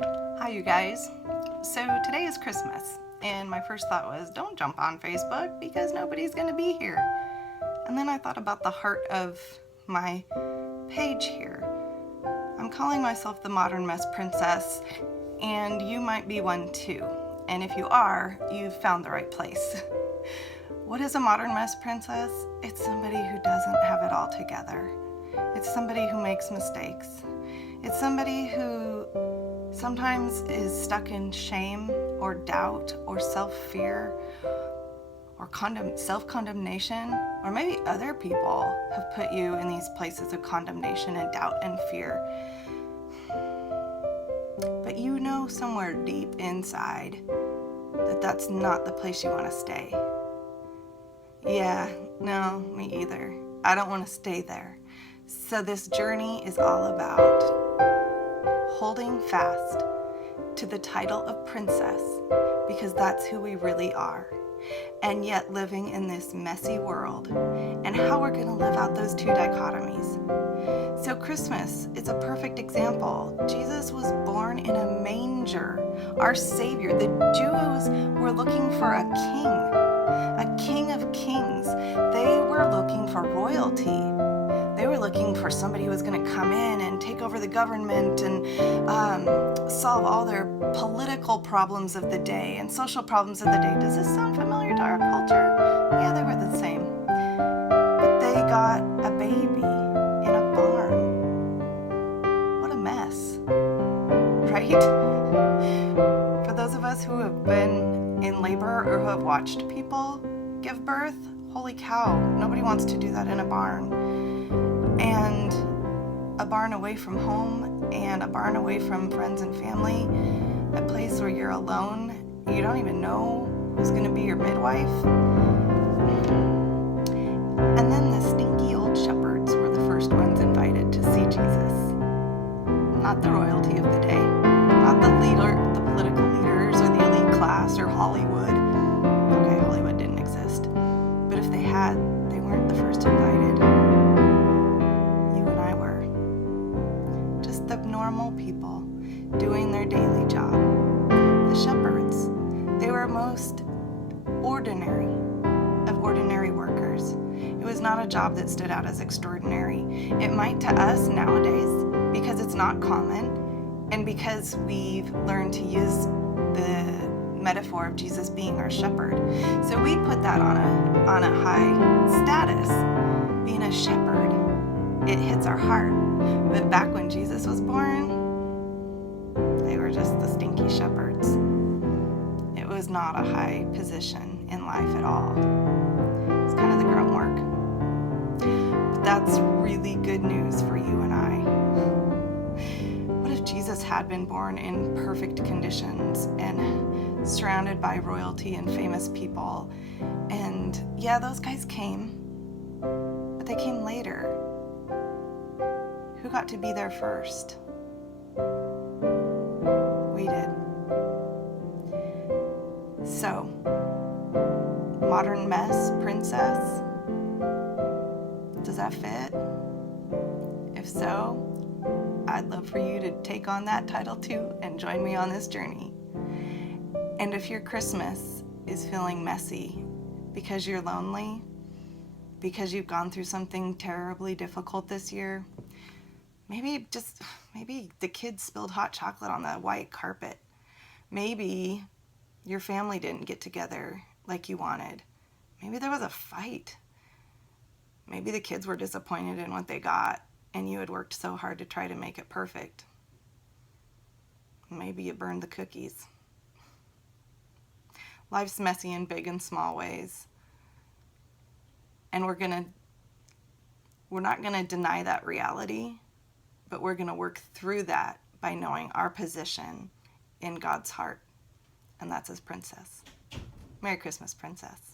Hi, you guys. So today is Christmas, and my first thought was don't jump on Facebook because nobody's going to be here. And then I thought about the heart of my page here. I'm calling myself the Modern Mess Princess, and you might be one too. And if you are, you've found the right place. What is a modern mess princess? It's somebody who doesn't have it all together. It's somebody who makes mistakes. It's somebody who sometimes is stuck in shame or doubt or self-fear or self-condemnation, or maybe other people have put you in these places of condemnation and doubt and fear. But you know somewhere deep inside that that's not the place you want to stay. Yeah, no, me either. I don't want to stay there. So this journey is all about holding fast to the title of princess, because that's who we really are, and yet living in this messy world, and how we're going to live out those two dichotomies. So Christmas is a perfect example. Jesus was born in a manger, our Savior. The Jews were looking for a king of kings. They were looking for royalty. They were looking for somebody who was going to come in and take over the government and solve all their political problems of the day and social problems of the day. Does this sound familiar to our culture? Yeah, they were the same. But they got a baby in a barn. What a mess, right? For those of us who have been in labor or who have watched people give birth, holy cow, nobody wants to do that in a barn. And a barn away from home, and a barn away from friends and family, a place where you're alone, you don't even know who's going to be your midwife. And then the stinky old shepherds were the first ones invited to see Jesus. Not the royalty of the day, not the political leaders or the elite class or Hollywood. Okay, Hollywood didn't exist. But if they had, they weren't the first invited. The normal people doing their daily job. The shepherds, they were most ordinary of ordinary workers. It was not a job that stood out as extraordinary. It might to us nowadays because it's not common and because we've learned to use the metaphor of Jesus being our shepherd. So we put that on a high status. Being a shepherd, it hits our heart. But back when Jesus was born, they were just the stinky shepherds. It was not a high position in life at all. It's kind of the grunt work. But that's really good news for you and I. What if Jesus had been born in perfect conditions and surrounded by royalty and famous people? And yeah, those guys came, but they came later. Who got to be there first? We did. So, modern mess princess, does that fit? If so, I'd love for you to take on that title too and join me on this journey. And if your Christmas is feeling messy because you're lonely, because you've gone through something terribly difficult this year, maybe the kids spilled hot chocolate on the white carpet. Maybe your family didn't get together like you wanted. Maybe there was a fight. Maybe the kids were disappointed in what they got and you had worked so hard to try to make it perfect. Maybe you burned the cookies. Life's messy in big and small ways. And we're not gonna deny that reality, but we're going to work through that by knowing our position in God's heart, and that's as princess. Merry Christmas, princess.